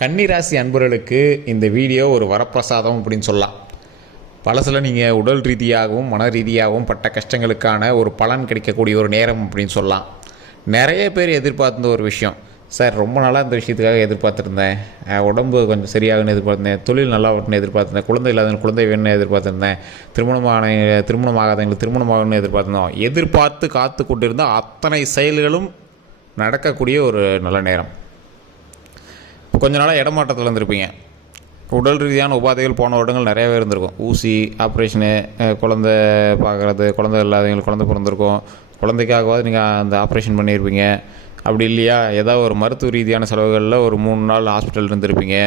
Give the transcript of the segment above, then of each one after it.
கன்னிராசி அன்பர்களுக்கு இந்த வீடியோ ஒரு வரப்பிரசாதம் அப்படின்னு சொல்லலாம். பழசில் நீங்கள் உடல் ரீதியாகவும் மன ரீதியாகவும் பட்ட கஷ்டங்களுக்கான ஒரு பலன் கிடைக்கக்கூடிய ஒரு நேரம் அப்படின்னு சொல்லலாம். நிறைய பேர் எதிர்பார்த்த ஒரு விஷயம், சார் ரொம்ப நாளாக இந்த விஷயத்துக்காக எதிர்பார்த்துருந்தேன், உடம்பு கொஞ்சம் சரியாகுன்னு எதிர்பார்த்தேன், தொழில் நல்லா வரணும்னு எதிர்பார்த்துருந்தேன், குழந்தை இல்லாதவங்க குழந்தை வேணும்னு எதிர்பார்த்துருந்தேன், திருமணமாகாதவங்களுக்கு திருமணமாகணும்னு எதிர்பார்த்துருந்தோம். எதிர்பார்த்து காத்து கொண்டிருந்த அத்தனை செயல்களும் நடக்கக்கூடிய ஒரு நல்ல நேரம். இப்போ கொஞ்ச நாளாக இடமாற்றத்தில் இருந்திருப்பீங்க. உடல் ரீதியான உபாதைகள் போன வருடங்கள் நிறையவே இருந்திருக்கும். ஊசி, ஆப்ரேஷனு, குழந்தை பார்க்குறது, குழந்தை இல்லாதவங்களுக்கு குழந்தை பிறந்திருக்கும். குழந்தைக்காகவாது நீங்கள் அந்த ஆப்ரேஷன் பண்ணியிருப்பீங்க. அப்படி இல்லையா, ஏதாவது ஒரு மருத்துவ ரீதியான செலவுகளில் ஒரு 3 நாள் ஹாஸ்பிட்டல் இருந்திருப்பீங்க.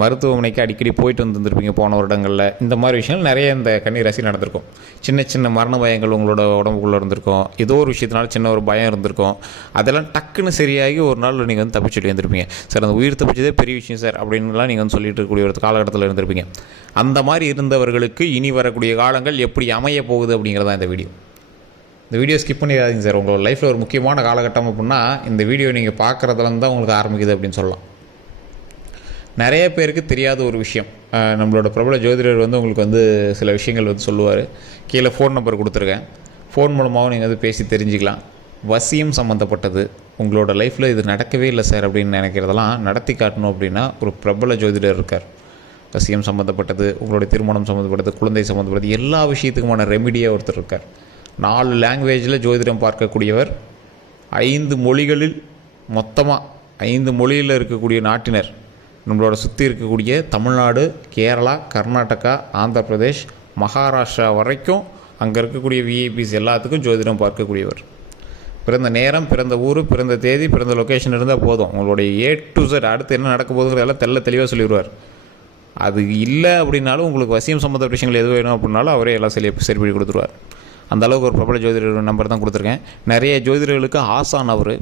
மருத்துவமனைக்கு அடிக்கடி போயிட்டு வந்துருந்துருப்பீங்க போன வருடங்களில். இந்த மாதிரி விஷயங்கள் நிறைய இந்த கன்னிராசி நடந்திருக்கும். சின்ன சின்ன மரண பயங்கள் உங்களோட உடம்புக்குள்ளே இருந்திருக்கும். ஏதோ ஒரு விஷயத்தினால சின்ன ஒரு பயம் இருந்திருக்கும். அதெல்லாம் டக்குன்னு சரியாகி ஒரு நாள் நீங்கள் வந்து தப்பிச்சுட்டு வந்துருப்பீங்க. சார் அந்த உயிர் தப்பிச்சதே பெரிய விஷயம் சார் அப்படின்லாம் நீங்கள் வந்து சொல்லிட்டு இருக்கக்கூடிய ஒரு காலகட்டத்தில் இருந்திருப்பீங்க. அந்த மாதிரி இருந்தவர்களுக்கு இனி வரக்கூடிய காலங்கள் எப்படி அமைய போகுது அப்படிங்கிறதான் இந்த வீடியோ. இந்த வீடியோ ஸ்கிப் பண்ணிடாதீங்க சார். உங்களோட லைஃப்பில் ஒரு முக்கியமான காலகட்டம் அப்படின்னா இந்த வீடியோ நீங்கள் பார்க்குறதுலேருந்து தான் உங்களுக்கு ஆரம்பிக்குது அப்படின்னு சொல்லலாம். நிறைய பேருக்கு தெரியாத ஒரு விஷயம், நம்மளோட பிரபல ஜோதிடர் வந்து உங்களுக்கு வந்து சில விஷயங்கள் வந்து சொல்லுவார். கீழே ஃபோன் நம்பர் கொடுத்துருக்கேன். ஃபோன் மூலமாகவும் நீங்கள் வந்து பேசி தெரிஞ்சுக்கலாம். வசியம் சம்மந்தப்பட்டது உங்களோட லைஃப்பில் இது நடக்கவே இல்லை சார் அப்படின்னு நினைக்கிறதெல்லாம் நடத்தி காட்டணும் அப்படின்னா ஒரு பிரபல ஜோதிடர் இருக்கார். வசியம் சம்மந்தப்பட்டது, உங்களுடைய திருமணம் சம்மந்தப்பட்டது, குழந்தை சம்மந்தப்பட்டது, எல்லா விஷயத்துக்குமான ரெமிடியாக ஒருத்தர் இருக்கார். 4 லாங்குவேஜில் ஜோதிடம் பார்க்கக்கூடியவர். 5 மொழிகளில், மொத்தமாக 5 மொழியில் இருக்கக்கூடிய நாட்டினர், நம்மளோட சுற்றி இருக்கக்கூடிய தமிழ்நாடு, கேரளா, கர்நாடகா, ஆந்திர பிரதேஷ், மகாராஷ்டிரா வரைக்கும் அங்கே இருக்கக்கூடிய விஐபிஸ் எல்லாத்துக்கும் ஜோதிடம் பார்க்கக்கூடியவர். பிறந்த நேரம், பிறந்த ஊர், பிறந்த தேதி, பிறந்த லொக்கேஷன் இருந்தால் போதும், உங்களுடைய A to Z அடுத்து என்ன நடக்க போகுதுங்கிறதெல்லாம் தெளிவாக சொல்லிடுவார். அது இல்லை அப்படின்னாலும் உங்களுக்கு வசியம் சம்மந்த விஷயங்கள் எது வேணும் அப்படின்னாலும் அவரே எல்லாம் சரி பண்ணி கொடுத்துருவார். அந்த அளவுக்கு ஒரு பிரபல ஜோதிடர் நம்பர் தான் கொடுத்துருக்கேன். நிறைய ஜோதிடர்களுக்கு ஆசான் அவர்.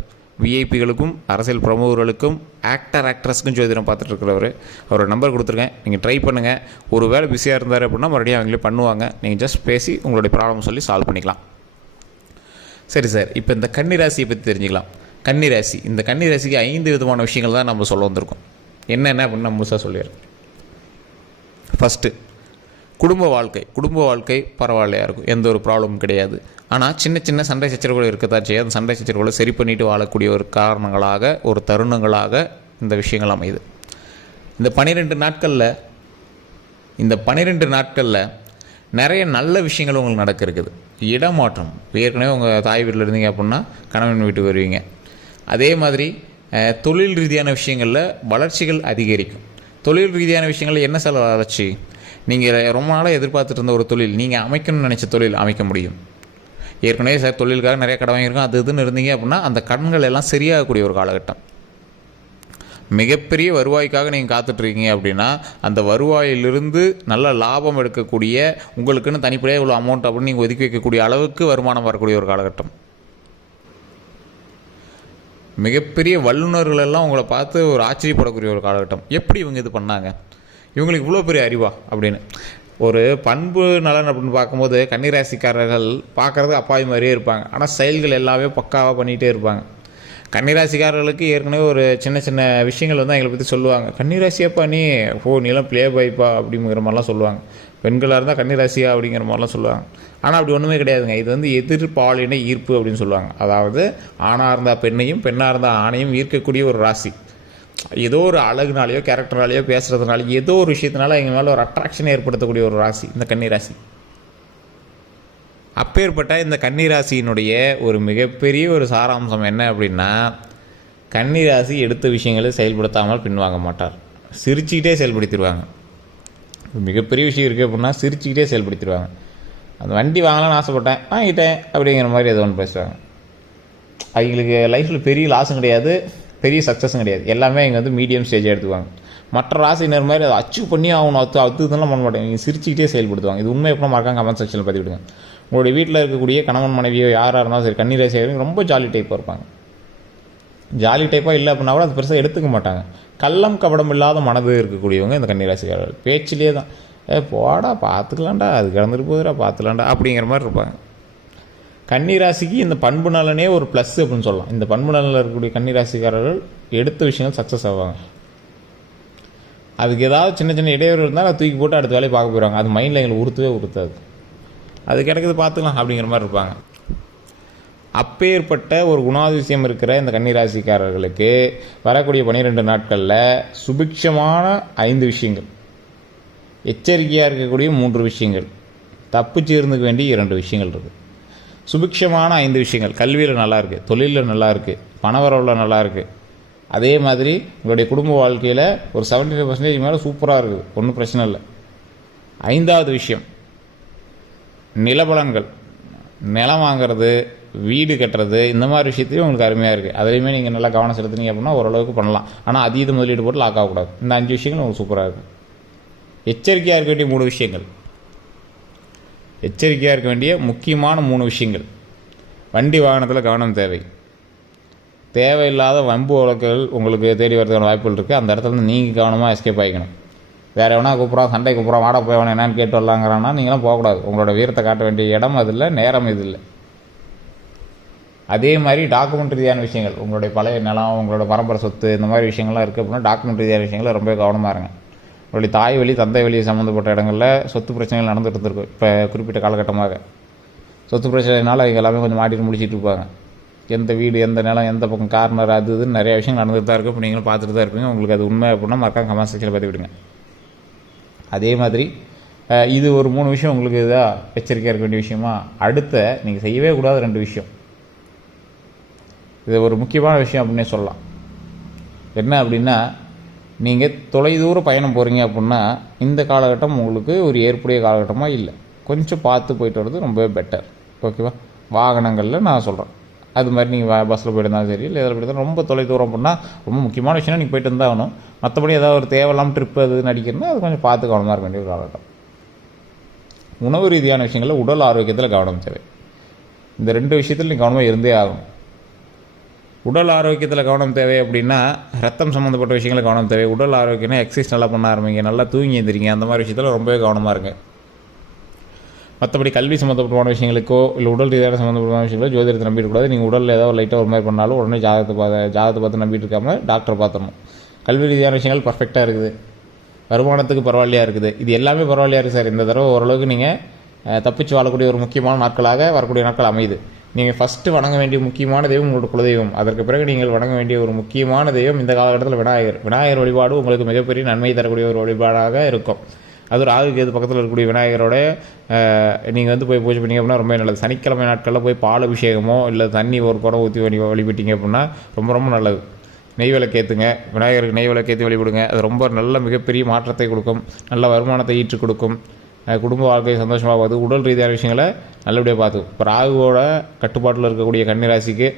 விஐபிகளுக்கும், அரசியல் பிரமுகர்களுக்கும், ஆக்ட்ரஸ்க்கும் ஜோதிடம் பார்த்துட்டு இருக்கிறவர். அவரோட நம்பர் கொடுத்துருக்கேன். நீங்கள் ட்ரை பண்ணுங்கள். ஒரு வேளை பிஸியாக இருந்தார் அப்படின்னா மறுபடியும் அவங்களே பண்ணுவாங்க. நீங்கள் ஜஸ்ட் பேசி உங்களுடைய ப்ராப்ளம் சொல்லி சால்வ் பண்ணிக்கலாம். சரி சார், இப்போ இந்த கன்னிராசியை பற்றி தெரிஞ்சுக்கலாம். கன்னிராசி, இந்த கன்னிராசிக்கு 5 விதமான விஷயங்கள் தான் நம்ம சொல்ல வந்திருக்கோம். என்னென்ன அப்படின்னு நான் முழுசாக சொல்லிடுறேன். ஃபஸ்ட்டு, குடும்ப வாழ்க்கை பரவாயில்லையா இருக்கும், எந்த ஒரு ப்ராப்ளமும் கிடையாது. ஆனால் சின்ன சின்ன சண்டை சச்சரவுகள் இருக்கத்தான் செய்ய. அந்த சண்டை சச்சரவுகளை சரி பண்ணிவிட்டு வாழக்கூடிய ஒரு காரணங்களாக, ஒரு தருணங்களாக இந்த விஷயங்கள் அமையுது. இந்த 12 நாட்களில் நிறைய நல்ல விஷயங்கள் உங்களுக்கு நடக்க இருக்குது. இடமாற்றம், ஏற்கனவே உங்கள் தாய் வீட்டில் இருந்தீங்க அப்படின்னா கணவன் வீட்டுக்கு வருவீங்க. அதே மாதிரி தொழில் ரீதியான விஷயங்களில் வளர்ச்சிகள் அதிகரிக்கும். தொழில் ரீதியான விஷயங்களில் என்ன சில வளர்ச்சி, நீங்கள் ரொம்ப நாளாக எதிர்பார்த்துட்டு இருந்த ஒரு தொழில், நீங்கள் அமைக்கணும்னு நினச்ச தொழில் அமைக்க முடியும். ஏற்கனவே சார் தொழிலுக்காக நிறைய கடன் வாங்கியிருக்கோம், அது இதுன்னு இருந்தீங்க அப்படின்னா அந்த கடன்கள் எல்லாம் சரியாகக்கூடிய ஒரு காலகட்டம். மிகப்பெரிய வருவாய்க்காக நீங்கள் காத்துட்ருக்கீங்க அப்படின்னா அந்த வருவாயிலிருந்து நல்ல லாபம் எடுக்கக்கூடிய, உங்களுக்குன்னு தனிப்படையாக இவ்வளோ அமௌண்ட் அப்படின்னு நீங்கள் ஒதுக்கி வைக்கக்கூடிய அளவுக்கு வருமானம் வரக்கூடிய ஒரு காலகட்டம். மிகப்பெரிய வல்லுநர்கள் எல்லாம் உங்களை பார்த்து ஒரு ஆச்சரியப்படக்கூடிய ஒரு காலகட்டம். எப்படி இவங்க இது பண்ணாங்க, இவங்களுக்கு இவ்வளோ பெரிய அறிவா அப்படின்னு. ஒரு பண்பு நலன் அப்படின்னு பார்க்கும்போது கன்னிராசிக்காரர்கள் பார்க்குறது அப்பாவி மாதிரியே இருப்பாங்க. ஆனால் செயல்கள் எல்லாமே பக்காவாக பண்ணிகிட்டே இருப்பாங்க. கன்னிராசிக்காரர்களுக்கு ஏற்கனவே ஒரு சின்ன சின்ன விஷயங்கள் வந்து எங்களை பற்றி சொல்லுவாங்க. கன்னிராசியாப்பா நீலாம் ப்ளே பாய்ப்பா அப்படிங்கிற மாதிரிலாம் சொல்லுவாங்க. பெண்களாக இருந்தால் கன்னிராசியா அப்படிங்கிற மாதிரிலாம் சொல்லுவாங்க. ஆனால் அப்படி ஒன்றுமே கிடையாதுங்க. இது வந்து எதிர்பாலின ஈர்ப்பு அப்படின்னு சொல்லுவாங்க. அதாவது ஆணாக இருந்தால் பெண்ணையும், பெண்ணாக இருந்தால் ஆணையும் ஈர்க்கக்கூடிய ஒரு ராசி. ஏதோ ஒரு அழகுனாலேயோ கேரக்டர்னாலேயோ பேசுகிறதுனால ஏதோ ஒரு விஷயத்தினால எங்கள் மேலே ஒரு அட்ராக்ஷனை ஏற்படுத்தக்கூடிய ஒரு ராசி இந்த கன்னிராசி. அப்பேற்பட்ட இந்த கன்னிராசியினுடைய ஒரு மிகப்பெரிய ஒரு சாராம்சம் என்ன அப்படின்னா, கன்னிராசி எடுத்த விஷயங்களை செயல்படுத்தாமல் பின்வாங்க மாட்டார். சிரிச்சுக்கிட்டே செயல்படுத்திடுவாங்க. மிகப்பெரிய விஷயம் இருக்குது அப்படின்னா சிரிச்சுக்கிட்டே செயல்படுத்திடுவாங்க. அந்த வண்டி வாங்கலாம்னு ஆசைப்பட்டேன், வாங்கிட்டேன் அப்படிங்கிற மாதிரி ஏதோ ஒன்று பேசுவாங்க. அவங்களுக்கு லைஃப்பில் பெரிய லாஸும் கிடையாது, பெரிய சக்ஸஸும் கிடையாது. எல்லாமே இங்கே வந்து மீடியம் ஸ்டேஜாக எடுத்துக்குவாங்க. மற்ற ராசினர் மாதிரி அதை அச்சீவ் பண்ணி ஆகணும், அது இதெல்லாம் பண்ண மாட்டாங்க. நீங்கள் சிரிச்சுக்கிட்டே செயல்படுத்துவாங்க. இது உண்மை எப்படின்னா மறக்காம கமெண்ட் செக்ஷனில் பற்றி விடுங்க. உங்களுடைய வீட்டில் இருக்கக்கூடிய கணவன் மனைவியோ யாராக இருந்தாலும் சரி, கன்னிராசி ரொம்ப ஜாலி டைப்பாக இருப்பாங்க. ஜாலி டைப்பாக இல்லை அப்படின்னா கூட அது பெருசாக எடுத்துக்க மாட்டாங்க. கள்ளம் கபடம் இல்லாத மனது இருக்கக்கூடியவங்க இந்த கன்னிராசிக்காரர்கள். பேச்சிலே தான் போடா பார்த்துக்கலாம்டா, அது கிடந்துட்டு போகுதுடா பார்த்துக்கலாம்டா அப்படிங்கிற மாதிரி இருப்பாங்க. கன்னிராசிக்கு இந்த பண்பு நலனே ஒரு ப்ளஸ் அப்படின்னு சொல்லலாம். இந்த பண்பு நலனில் இருக்கக்கூடிய கன்னிராசிக்காரர்கள் எடுத்த விஷயங்கள் சக்ஸஸ் ஆவாங்க. அதுக்கு ஏதாவது சின்ன சின்ன இடையூறு இருந்தால் அதை தூக்கி போட்டு அடுத்த வேலையை பார்க்க போயிடுவாங்க. அது மைண்டில் எங்களுக்கு உறுத்தாது. அது கிடக்குது பார்த்துக்கலாம் அப்படிங்கிற மாதிரி இருப்பாங்க. அப்பேற்பட்ட ஒரு குணாதிசயம் இருக்கிற இந்த கன்னிராசிக்காரர்களுக்கு வரக்கூடிய 12 நாட்களில் சுபிக்ஷமான 5 விஷயங்கள், எச்சரிக்கையாக இருக்கக்கூடிய 3 விஷயங்கள், தப்பிச்சு இருந்துக்க வேண்டிய 2 விஷயங்கள் இருக்குது. சுபிக்ஷமான 5 விஷயங்கள். கல்வியில் நல்லாயிருக்கு, தொழிலில் நல்லாயிருக்கு, பணவரவில் நல்லாயிருக்கு. அதே மாதிரி உங்களுடைய குடும்ப வாழ்க்கையில் ஒரு 75% மேலே சூப்பராக இருக்குது, ஒன்றும் பிரச்சனை இல்லை. 5வது விஷயம் நிலபலன்கள். நிலம் வாங்கிறது, வீடு கட்டுறது, இந்த மாதிரி விஷயத்தையும் உங்களுக்கு அருமையாக இருக்குது. அதுலேயுமே நீங்கள் நல்லா கவனம் செலுத்துனீங்க அப்படின்னா ஓரளவுக்கு பண்ணலாம். ஆனால் அதீத முதலீடு போட்டு லாக் ஆகக்கூடாது. இந்த 5 விஷயங்கள் உங்களுக்கு சூப்பராக இருக்குது. எச்சரிக்கையாக இருக்க வேண்டிய 3 விஷயங்கள். எச்சரிக்கையாக இருக்க வேண்டிய முக்கியமான 3 விஷயங்கள். வண்டி வாகனத்தில் கவனம் தேவை. தேவையில்லாத வம்பு வழக்குகள் உங்களுக்கு தேடி வரதுக்கான வாய்ப்புகள் இருக்குது. அந்த இடத்துல இருந்து நீங்கள் கவனமாக எஸ்கேப் ஆகிக்கணும். வேறு எவனா கூப்பிட்றான், சண்டை கூப்பிட்றான், வாடா போய் என்னன்னு கேட்டு வரலாங்கிறான்னா நீங்களாம் போகக்கூடாது. உங்களோட வீரத்தை காட்ட வேண்டிய இடம் அது இல்லை, நேரம் இது இல்லை. அதே மாதிரி டாக்குமெண்ட் ரீதியான விஷயங்கள், உங்களுடைய பழைய நிலம், உங்களோட பரம்பரை சொத்து, இந்த மாதிரி விஷயங்கள்லாம் இருக்குது அப்படின்னா டாக்குமெண்ட் ரீதியான விஷயங்களை ரொம்ப கவனமாக இருங்க. உங்களுடைய தாய் வழி, தந்தை வழி சம்மந்தப்பட்ட இடங்களில் சொத்து பிரச்சனைகள் நடந்துகிட்டு இருந்திருக்கும். இப்போ குறிப்பிட்ட காலகட்டமாக சொத்து பிரச்சனைனால அவங்க எல்லாமே கொஞ்சம் மாட்டிட்டு முடிச்சிட்டு இருப்பாங்க. எந்த வீடு, எந்த நிலம், எந்த பக்கம் கார்னர், அது இதுன்னு நிறைய விஷயங்கள் நடந்துகிட்டு தான் இருக்கும். இப்போ நீங்களும் பார்த்துட்டு தான் இருப்பீங்க. உங்களுக்கு அது உண்மை அப்படின்னா மறக்காம கமெண்ட் செக்ஷனில் பார்த்து விடுங்க. அதே மாதிரி இது ஒரு 3 விஷயம் உங்களுக்கு இதாக எச்சரிக்கையாக இருக்க வேண்டிய விஷயமா. அடுத்த நீங்கள் செய்யவே கூடாத 2 விஷயம், இது ஒரு முக்கியமான விஷயம் அப்படின்னே சொல்லலாம். என்ன அப்படின்னா, நீங்கள் தொலைதூர பயணம் போகிறீங்க அப்படின்னா இந்த காலகட்டம் உங்களுக்கு ஒரு ஏற்புடைய காலகட்டமாக இல்லை. கொஞ்சம் பார்த்து போயிட்டு வர்றது ரொம்பவே பெட்டர். ஓகேவா? வாகனங்களில் நான் சொல்கிறேன். அது மாதிரி நீங்கள் பஸ்ஸில் போய்ட்டு இருந்தாலும் சரி, இல்லை இதில் போய்ட்டு ரொம்ப தொலைதூரம் அப்படின்னா ரொம்ப முக்கியமான விஷயம்னா நீங்கள் போய்ட்டு இருந்தால் ஆகணும். மற்றபடி ஏதாவது ஒரு தேவையில்லாமல் ட்ரிப்பு அது நடிக்கிறதுனா அது கொஞ்சம் பார்த்து கவனமாக இருக்க வேண்டிய ஒரு காலகட்டம். உணவு ரீதியான விஷயங்களில் உடல் ஆரோக்கியத்தில் கவனம் தேவை. இந்த 2 விஷயத்தில் நீங்கள் கவனமாக இருந்தே ஆகும். உடல் ஆரோக்கியத்தில் கவனம் தேவை அப்படின்னா ரத்தம் சம்மந்தப்பட்ட விஷயங்களை கவனம் தேவை. உடல் ஆரோக்கியம்னா எக்ஸசைஸ் நல்லா பண்ண ஆரம்பிங்க, நல்லா தூங்கி எழுந்திரிங்க, அந்த மாதிரி விஷயத்தில் ரொம்பவே கவனமாக இருங்க. மற்றபடி கல்வி சம்மந்தப்பட்டமான விஷயங்களுக்கோ இல்லை உடல் ரீதியான சம்மந்தப்பட்ட விஷயங்களோ ஜோதிடத்தை நம்பிட்டு கூடாது. நீங்கள் உடலில் ஏதாவது லைட்டாக ஒரு மாதிரி பண்ணாலும் உடனே ஜாதகத்தை பார்த்து நம்பிட்டு இருக்காமல் டாக்டரை பார்த்துடணும். கல்வி ரீதியான விஷயங்கள் பர்ஃபெக்டாக இருக்குது, வருமானத்துக்கு பரவாயில்லையாக இருக்குது, இது எல்லாமே பரவாயில்லையாக இருக்குது சார். இந்த தடவை ஓரளவுக்கு நீங்கள் தப்பிச்சு வாழக்கூடிய ஒரு முக்கியமான நாட்களாக வரக்கூடிய நாட்கள் அமையுது. நீங்கள் ஃபஸ்ட்டு வணங்க வேண்டிய முக்கியமான தெய்வம் உங்களோட குலதெய்வம். அதற்கு பிறகு நீங்கள் வணங்க வேண்டிய ஒரு முக்கியமான தெய்வம் இந்த காலகட்டத்தில் விநாயகர் வழிபாடு உங்களுக்கு மிகப்பெரிய நன்மை தரக்கூடிய ஒரு வழிபாடாக இருக்கும். அது ராகு கேது பக்கத்தில் இருக்கக்கூடிய விநாயகரோட நீங்கள் போய் பூஜை பண்ணிங்க அப்படின்னா ரொம்ப நல்லது. சனிக்கிழமை நாட்களில் போய் பால் அபிஷேகமோ இல்லை தண்ணி ஒரு குடம் ஊற்றி வழிபட்டீங்க அப்படின்னா ரொம்ப ரொம்ப நல்லது. நெய் விளக்கேற்றுங்க, விநாயகருக்கு நெய் விளக்கேற்றி வழிபடுங்க. அது ரொம்ப நல்ல மிகப்பெரிய மாற்றத்தை கொடுக்கும், நல்ல வருமானத்தை ஈற்று கொடுக்கும், குடும்ப வாழ்க்கை சந்தோஷமாகுது. உடல் ரீதியான விஷயங்களை நல்லபடியாக பார்த்துக்கும். இப்போ ராகுவோட கட்டுப்பாட்டில் இருக்கக்கூடிய கன்னிராசிக்கு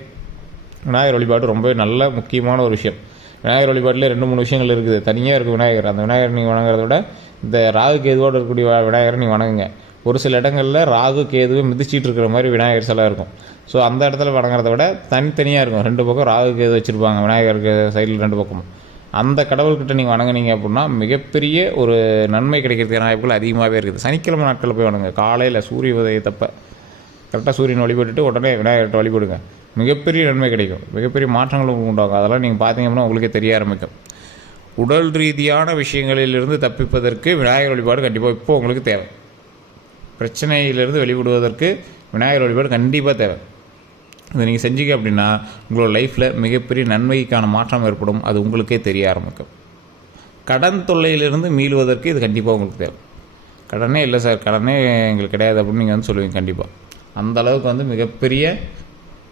விநாயகர் வழிபாடு ரொம்ப நல்ல முக்கியமான ஒரு விஷயம். விநாயகர் வழிபாட்டில் 2-3 விஷயங்கள் இருக்குது. தனியாக இருக்குது விநாயகர். அந்த விநாயகர் நீங்கள் வணங்குறத விட இந்த ராகு கேதுவோடு இருக்கக்கூடிய விநாயகரை நீங்கள் வணங்குங்க. ஒரு சில இடங்களில் ராகு கேதுவை மிதிச்சிட்டு இருக்கிற மாதிரி விநாயகர் சிலை இருக்கும். ஸோ அந்த இடத்துல வணங்குறத விட தனித்தனியாக இருக்கும். 2 பக்கம் ராகு கேது வச்சுருப்பாங்க விநாயகருக்கு சைடில் 2 பக்கமும். அந்த கடவுள்கிட்ட நீங்கள் வணங்குனீங்க அப்படின்னா மிகப்பெரிய ஒரு நன்மை கிடைக்கிறதுக்கான வாய்ப்புகள் அதிகமாகவே இருக்குது. சனிக்கிழமை நாட்களில் போய் வணங்க. காலையில் சூரிய உதயத்தப்போ கரெக்டாக சூரியன் வழிபட்டுட்டு உடனே விநாயகர்கிட்ட வழிபடுங்க. மிகப்பெரிய நன்மை கிடைக்கும், மிகப்பெரிய மாற்றங்களும் உண்டாகும். அதெல்லாம் நீங்கள் பார்த்தீங்க அப்படின்னா உங்களுக்கே தெரிய ஆரம்பிக்கும். உடல் ரீதியான விஷயங்களிலிருந்து தப்பிப்பதற்கு விநாயகர் வழிபாடு கண்டிப்பாக இப்போ உங்களுக்கு தேவை. பிரச்சனையிலிருந்து வெளிவிடுவதற்கு விநாயகர் வழிபாடு கண்டிப்பாக தேவை. இதை நீங்கள் செஞ்சீங்க அப்படின்னா உங்களோட லைஃப்பில் மிகப்பெரிய நன்மைக்கான மாற்றம் ஏற்படும். அது உங்களுக்கே தெரிய ஆரம்பிக்கும். கடன் தொல்லையிலிருந்து மீளுவதற்கு இது கண்டிப்பாக உங்களுக்கு தேவை. கடனே இல்லை சார், கடனே எங்களுக்கு கிடையாது அப்படின்னு நீங்கள் சொல்லுவீங்க. கண்டிப்பாக அந்த அளவுக்கு மிகப்பெரிய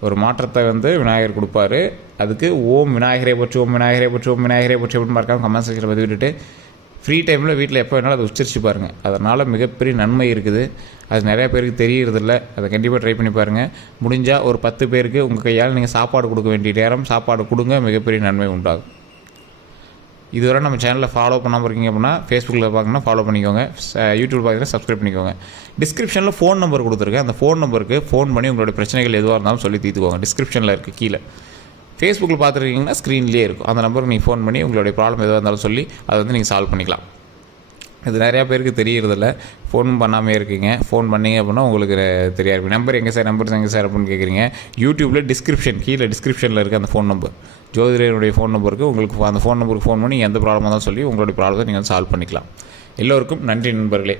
ஒரு மாற்றத்தை விநாயகர் கொடுப்பாரு. அதுக்கு ஓம் விநாயகரை பற்றி, ஓம் விநாயகரை பற்றி, ஓம் விநாயகரை பற்றி அப்படின்னு மறக்காமல் கமெண்ட் செக்ஷனில் பதிவிட்டுட்டு ஃப்ரீ டைமில் வீட்டில் எப்போ வேணாலும் அதை உச்சரித்து பாருங்கள். அதனால் மிகப்பெரிய நன்மை இருக்குது. அது நிறையா பேருக்கு தெரியறதில்ல. அதை கண்டிப்பாக ட்ரை பண்ணி பாருங்கள். முடிஞ்சால் ஒரு 10 பேருக்கு உங்கள் கையால் நீங்கள் சாப்பாடு கொடுக்க வேண்டிய நேரம் சாப்பாடு கொடுங்க, மிகப்பெரிய நன்மை உண்டாகும். இதுவரை நம்ம சேனலில் ஃபாலோ பண்ணாமல் இருக்கீங்க அப்படின்னா ஃபேஸ்புக்கில் பார்க்கணுன்னா ஃபாலோ பண்ணிக்கோங்க, யூடியூப் பார்த்தீங்கன்னா சப்ஸ்கிரைப் பண்ணிக்கோங்க. டிஸ்கிரிப்ஷனில் ஃபோன் நம்பர் கொடுத்துருக்கேன். அந்த ஃபோன் நம்பருக்கு ஃபோன் பண்ணி உங்களோட பிரச்சனைகள் எதுவாக இருந்தாலும் சொல்லி தீர்த்துக்கோங்க. டிஸ்கிரிப்ஷனில் இருக்குது கீழே. ஃபேஸ்புக்கில் பார்த்துருக்கீங்கன்னா ஸ்க்ரீன்லேயே இருக்கும். அந்த நம்பருக்கு நீங்கள் ஃபோன் பண்ணி உங்களுடைய ப்ராப்ளம் எதுவாக இருந்தாலும் சொல்லி அதை நீங்கள் சால்வ் பண்ணிக்கலாம். இது நிறையா பேருக்கு தெரியறதில்ல. ஃபோன் பண்ணாமே இருக்கீங்க. ஃபோன் பண்ணிங்க அப்படின்னா உங்களுக்கு தெரியாது. நம்பர் எங்கே சார் அப்படின்னு கேட்குறீங்க. யூடியூப்பில் கீழே டிஸ்கிரிப்ஷனில் இருக்க அந்த ஃபோன் நம்பர், ஜோதிடருடைய ஃபோன் நம்பருக்கு உங்களுக்கு அந்த ஃபோன் நம்பருக்கு ஃபோன் பண்ணி எந்த ப்ராப்ளமாக தான் சொல்லி உங்களுடைய ப்ராப்ளத்தை நீங்கள் சால்வ் பண்ணிக்கலாம். எல்லோருக்கும் நன்றி நண்பர்களே.